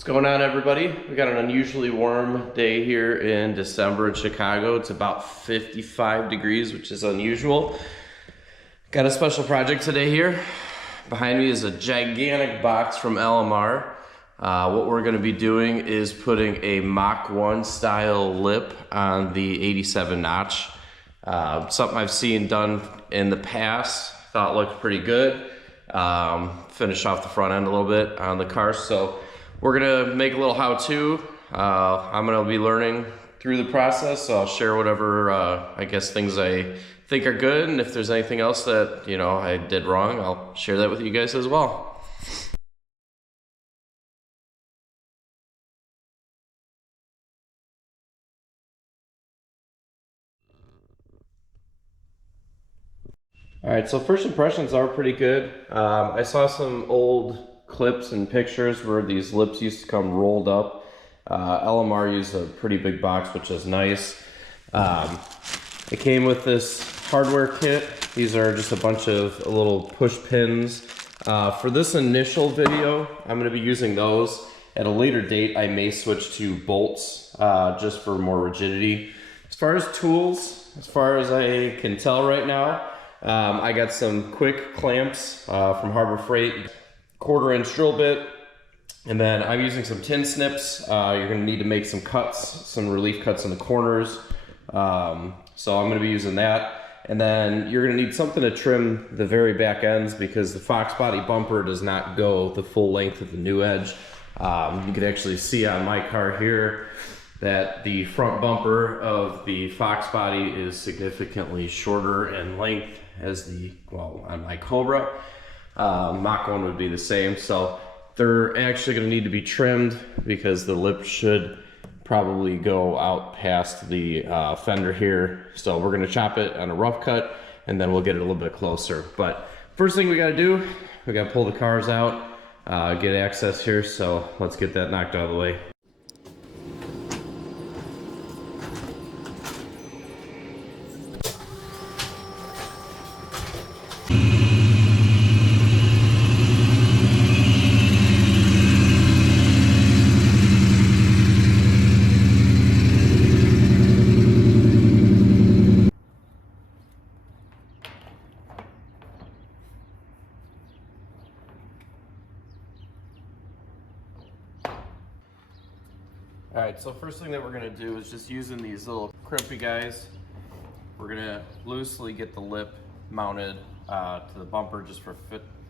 What's going on, everybody? We got an unusually warm day here in December in Chicago. It's about 55 degrees, which is unusual. Got a special project today here. Behind me is a gigantic box from LMR. What we're going to be doing is putting a Mach 1 style lip on the 87 notch. Something I've seen done in the past. Thought looked pretty good. Finished off the front end a little bit on the car. So we're gonna make a little how-to. I'm gonna be learning through the process, so I'll share whatever, I guess, things I think are good, and if there's anything else that, I did wrong, I'll share that with you guys as well. All right, so first impressions are pretty good. I saw some old clips and pictures where these lips used to come rolled up. LMR used a pretty big box, which is nice. It came with this hardware kit. These are just a bunch of little push pins. For this initial video, I'm gonna be using those. At a later date, I may switch to bolts just for more rigidity. As far as tools, as far as I can tell right now, I got some quick clamps from Harbor Freight, 1/4-inch drill bit, and then I'm using some tin snips. You're gonna need to make some cuts, some relief cuts in the corners. So I'm gonna be using that. And then you're gonna need something to trim the very back ends because the Foxbody bumper does not go the full length of the new edge. You can actually see on my car here that the front bumper of the Foxbody is significantly shorter in length as on my Cobra. Mach 1 would be the same, so they're actually going to need to be trimmed because the lip should probably go out past the fender here. So we're going to chop it on a rough cut and then we'll get it a little bit closer. But first thing we got to do, we got to pull the cars out, get access here, so let's get that knocked out of the way. All right, so first thing that we're gonna do is just using these little crimpy guys. We're gonna loosely get the lip mounted to the bumper just for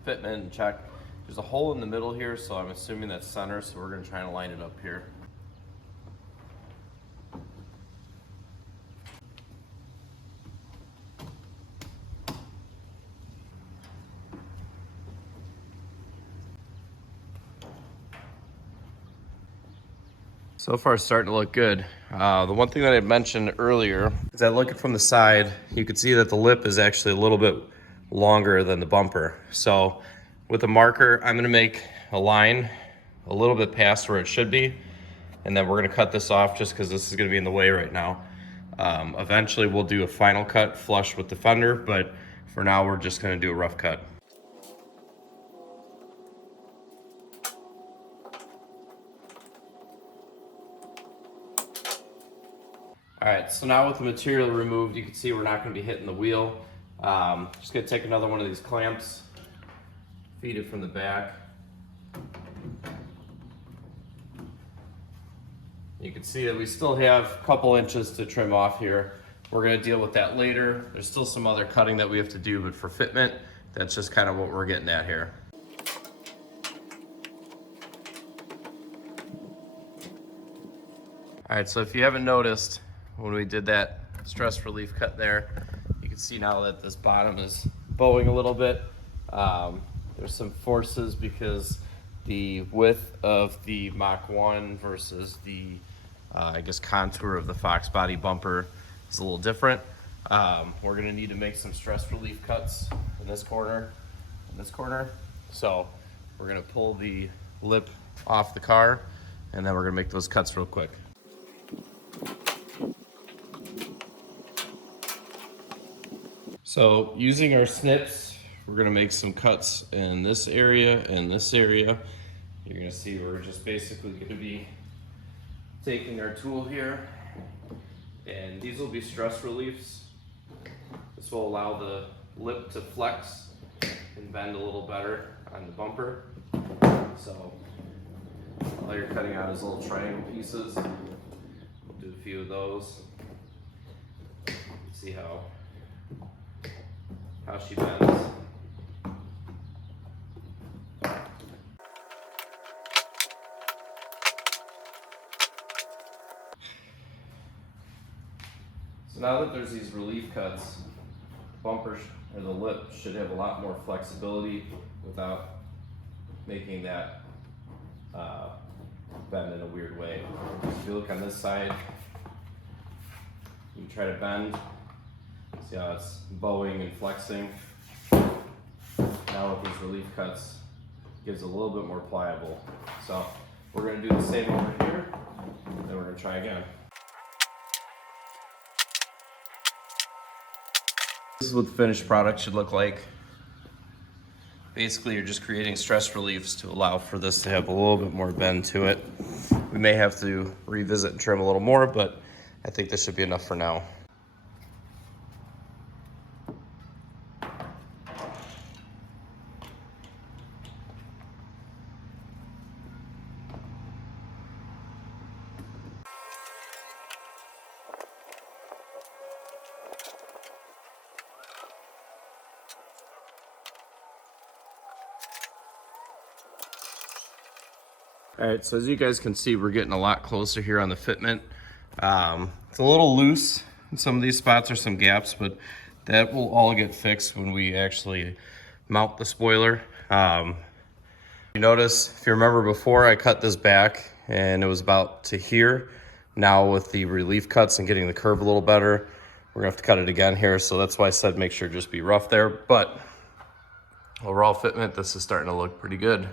fitment and check. There's a hole in the middle here, so I'm assuming that's center, so we're gonna try and line it up here. So far it's starting to look good. The one thing that I mentioned earlier is that looking from the side, you can see that the lip is actually a little bit longer than the bumper. So with a marker, I'm gonna make a line a little bit past where it should be, and then we're gonna cut this off just because this is gonna be in the way right now. Eventually we'll do a final cut flush with the fender, but for now we're just gonna do a rough cut. All right, so now with the material removed, you can see we're not gonna be hitting the wheel. Just gonna take another one of these clamps, feed it from the back. You can see that we still have a couple inches to trim off here. We're gonna deal with that later. There's still some other cutting that we have to do, but for fitment, that's just kind of what we're getting at here. All right, so if you haven't noticed, when we did that stress relief cut there, you can see now that this bottom is bowing a little bit. There's some forces because the width of the Mach 1 versus the, I guess, contour of the Foxbody bumper is a little different. We're gonna need to make some stress relief cuts in this corner, and this corner. So we're gonna pull the lip off the car, and then we're gonna make those cuts real quick. So using our snips, we're gonna make some cuts in this area and this area. you're gonna see we're just basically gonna be taking our tool here, and these will be stress reliefs. This will allow the lip to flex and bend a little better on the bumper. So all you're cutting out is little triangle pieces. We'll do a few of those. See how she bends. So now that there's these relief cuts, the bumper or the lip should have a lot more flexibility without making that bend in a weird way. If you look on this side, you try to bend, see how it's bowing and flexing. Now with these relief cuts, it gives it a little bit more pliable. So we're going to do the same over here, then we're going to try again. This is what the finished product should look like. Basically, you're just creating stress reliefs to allow for this to have a little bit more bend to it. We may have to revisit and trim a little more, but I think this should be enough for now. All right, so as you guys can see, we're getting a lot closer here on the fitment. It's a little loose in some of these spots, or some gaps, but that will all get fixed when we actually mount the spoiler. You notice, if you remember before, I cut this back and it was about to here. Now with the relief cuts and getting the curve a little better, we're gonna have to cut it again here. So that's why I said make sure just be rough there. But overall fitment, this is starting to look pretty good.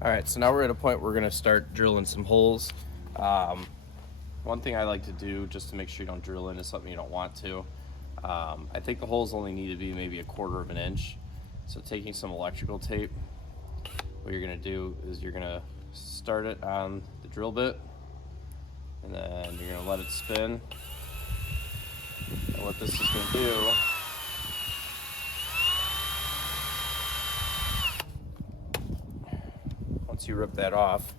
All right, so now we're at a point where we're gonna start drilling some holes. One thing I like to do, just to make sure you don't drill into something you don't want to, I think the holes only need to be maybe 1/4 of an inch. So taking some electrical tape, what you're gonna do is you're gonna start it on the drill bit, and then you're gonna let it spin. And what this is gonna do, once you rip that off,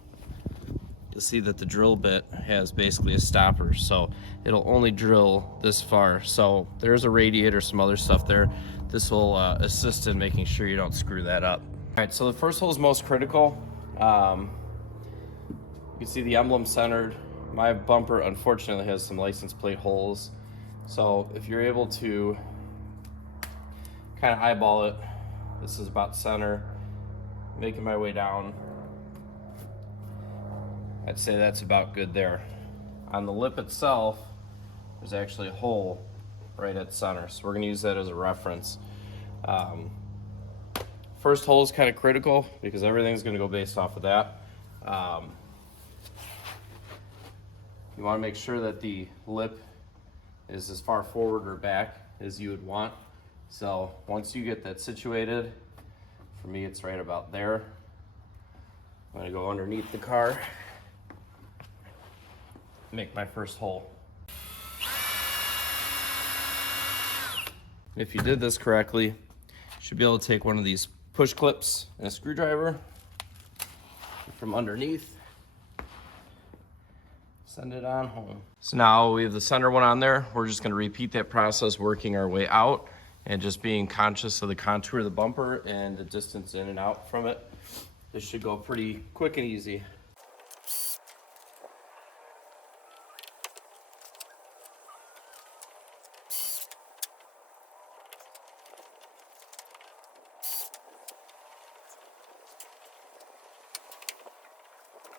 you'll see that the drill bit has basically a stopper, so it'll only drill this far. So there's a radiator, some other stuff there. This will assist in making sure you don't screw that up. All right, so the first hole is most critical. You can see the emblem centered. My bumper unfortunately has some license plate holes, so if you're able to kind of eyeball it, this is about center, making my way down. I'd say that's about good there. On the lip itself, there's actually a hole right at center, so we're gonna use that as a reference. First hole is kind of critical because everything's gonna go based off of that. You wanna make sure that the lip is as far forward or back as you would want. So once you get that situated, for me it's right about there. I'm gonna go underneath the car, make my first hole. If you did this correctly, you should be able to take one of these push clips and a screwdriver from underneath, send it on home. So now we have the center one on there. We're just gonna repeat that process, working our way out and just being conscious of the contour of the bumper and the distance in and out from it. This should go pretty quick and easy.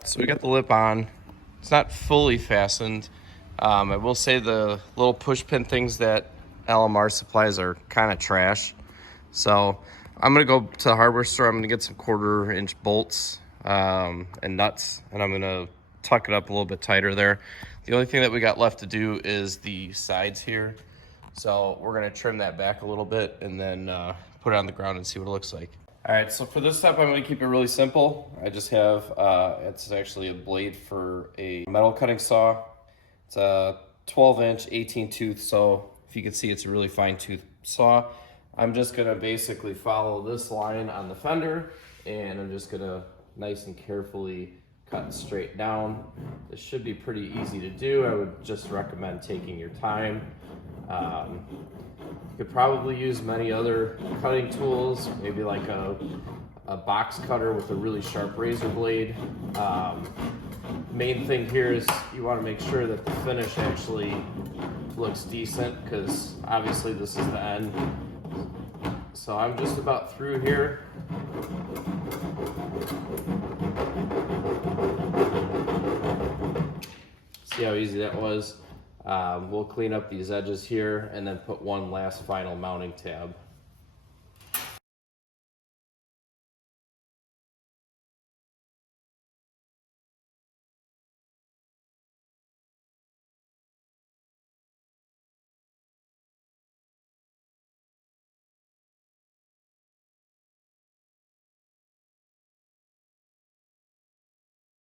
So we got the lip on. It's not fully fastened. I will say the little push pin things that LMR supplies are kind of trash. So I'm gonna go to the hardware store. I'm gonna get some 1/4 inch bolts and nuts, and I'm gonna tuck it up a little bit tighter there. The only thing that we got left to do is the sides here. So we're gonna trim that back a little bit and then put it on the ground and see what it looks like. All right, so for this step, I'm going to keep it really simple. I just have, it's actually a blade for a metal cutting saw. It's a 12-inch, 18-tooth, so if you can see, it's a really fine tooth saw. I'm just going to basically follow this line on the fender, and I'm just going to nice and carefully cut straight down. This should be pretty easy to do. I would just recommend taking your time. You could probably use many other cutting tools, maybe like a box cutter with a really sharp razor blade. Main thing here is you want to make sure that the finish actually looks decent, because obviously this is the end. So I'm just about through here. See how easy that was? We'll clean up these edges here and then put one last final mounting tab.